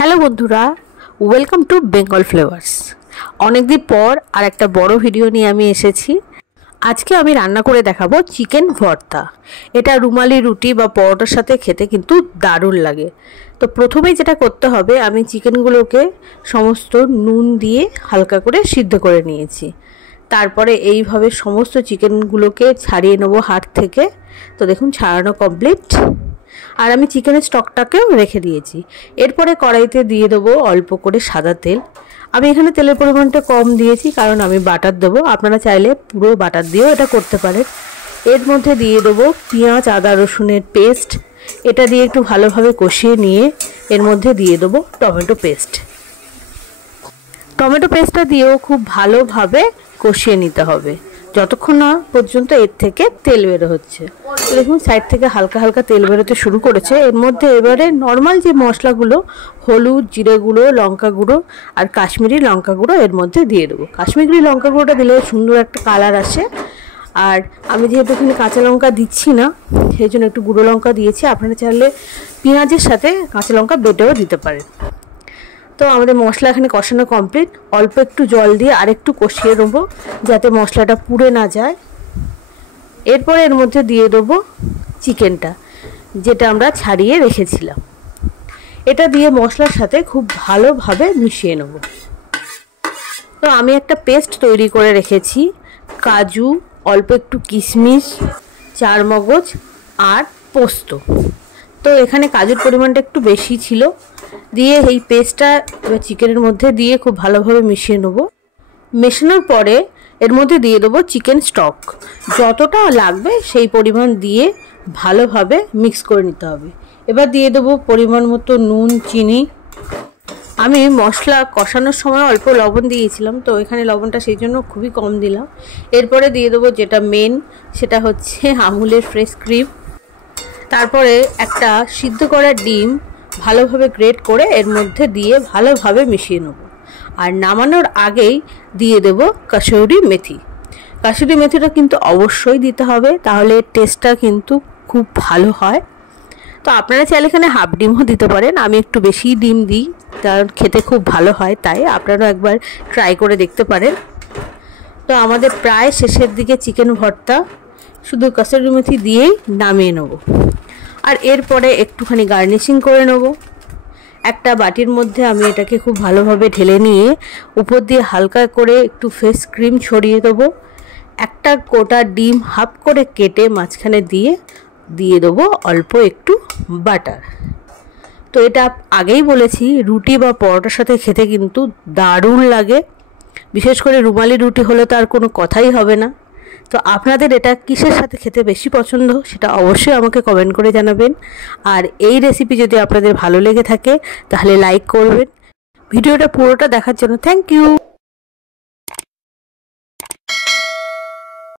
Hello বন্ধুরা, welcome to Bengal flavours. অনেকদিন পর আর একটা বড় ভিডিও নিয়ে আমি এসেছি। আজকে আমি রান্না করে দেখাবো চিকেন ভর্তা। এটা রুমালি রুটি বা পরোটার সাথে খেতে কিন্তু দারুণ লাগে। তো প্রথমেই যেটা করতে হবে, আমি চিকেনগুলোকে সমস্ত নুন দিয়ে হালকা করে সিদ্ধ করে নিয়েছি। তারপরে এইভাবে সমস্ত চিকেনগুলোকে ছাড়িয়ে নেবো হাড় থেকে। তো দেখুন ছাড়ানো কমপ্লিট। আর আমি চিকেনের স্টকটাকেও রেখে দিয়েছি। এরপরে কড়াইতে দিয়ে দেবো অল্প করে সাদা তেল। আমি এখানে তেলের পরিমাণটা কম দিয়েছি কারণ আমি বাটার দেবো, আপনারা চাইলে পুরো বাটার দিয়েও এটা করতে পারেন। এর মধ্যে দিয়ে দেবো পেঁয়াজ আদা রসুনের পেস্ট। এটা দিয়ে একটু ভালোভাবে কষিয়ে নিয়ে এর মধ্যে দিয়ে দেবো টমেটো পেস্ট। টমেটো পেস্টটা দিয়েও খুব ভালোভাবে কষিয়ে নিতে হবে যতক্ষণ না পর্যন্ত এর থেকে তেল বের হচ্ছে। তো দেখুন সাইড থেকে হালকা হালকা তেল বেরোতে শুরু করেছে। এর মধ্যে এবারে নর্মাল যে মশলাগুলো, হলুদ, জিরে গুঁড়ো, লঙ্কা গুঁড়ো আর কাশ্মীরি লঙ্কা গুঁড়ো এর মধ্যে দিয়ে দেবো। কাশ্মীরি লঙ্কা গুঁড়োটা দিলে সুন্দর একটা কালার আসে। আর আমি যেহেতু এখানে কাঁচা লঙ্কা দিচ্ছি না, সেই জন্য একটু গুঁড়ো লঙ্কা দিয়েছি। আপনারা চাইলে পেঁয়াজের সাথে কাঁচা লঙ্কা বেটেও দিতে পারেন। তো আমাদের মশলা এখানে কষানো কমপ্লিট। অল্প একটু জল দিয়ে আরেকটু কষিয়ে নেবো যাতে মশলাটা পুড়ে না যায়। এরপরে এর মধ্যে দিয়ে দেবো চিকেনটা, যেটা আমরা ছাড়িয়ে রেখেছিলাম। এটা দিয়ে মশলার সাথে খুব ভালোভাবে মিশিয়ে নেব। তো আমি একটা পেস্ট তৈরি করে রেখেছি, কাজু, অল্প একটু কিশমিশ, চারমগজ আর পোস্ত। তো এখানে কাজুর পরিমাণটা একটু বেশি ছিল। দিয়ে এই পেস্টটা এবার চিকেনের মধ্যে দিয়ে খুব ভালোভাবে মিশিয়ে নেব। মেশানোর পরে এর মধ্যে দিয়ে দেবো চিকেন স্টক। যতটা লাগবে সেই পরিমাণ দিয়ে ভালোভাবে মিক্স করে নিতে হবে। এবার দিয়ে দেবো পরিমাণ মতো নুন, চিনি। আমি মশলা কষানোর সময় অল্প লবণ দিয়েছিলাম, তো এখানে লবণটা সেই জন্য খুবই কম দিলাম। এরপরে দিয়ে দেবো যেটা মেন, সেটা হচ্ছে আমুলের ফ্রেশ ক্রিম। তারপরে একটা সিদ্ধ করা ডিম ভালোভাবে গ্রেট করে এর মধ্যে দিয়ে ভালোভাবে মিশিয়ে নেব। আর নামানোর আগেই দিয়ে দেব কসুরি মেথি। কসুরি মেথিটা কিন্তু অবশ্যই দিতে হবে, তাহলে টেস্টটা কিন্তু খুব ভালো হয়। তো আপনারা চাইলে এখানে হাফ ডিমও দিতে পারেন। আমি একটু বেশি ডিম দিই, কারণ খেতে খুব ভালো হয়, তাই আপনারাও একবার ট্রাই করে দেখতে পারেন। তো আমাদের প্রায় শেষের দিকে চিকেন ভর্তা, শুধু কসুরি মেথি দিয়েই নামিয়ে নেব। আর এরপরে একটুখানি গার্নিশিং করে নেব। একটা বাটির মধ্যে আমি এটাকে খুব ভালোভাবে ঢেলে নিয়ে উপর দিয়ে হালকা করে একটু ফ্রেশ ক্রিম ছড়িয়ে দেবো। একটা গোটা ডিম হাফ করে কেটে মাঝখানে দিয়ে দেবো অল্প একটু বাটার। তো এটা আগেই বলেছি, রুটি বা পরোটার সাথে খেতে কিন্তু দারুণ লাগে। বিশেষ করে রুমালি রুটি হলে তো আর কোনো কথাই হবে না। তো আপনাদের এটা কিসের সাথে খেতে বেশি পছন্দ সেটা অবশ্যই আমাকে কমেন্ট করে জানাবেন। আর এই রেসিপি যদি আপনাদের ভালো লেগে থাকে তাহলে লাইক করবেন। ভিডিওটা পুরোটা দেখার জন্য থ্যাংক ইউ।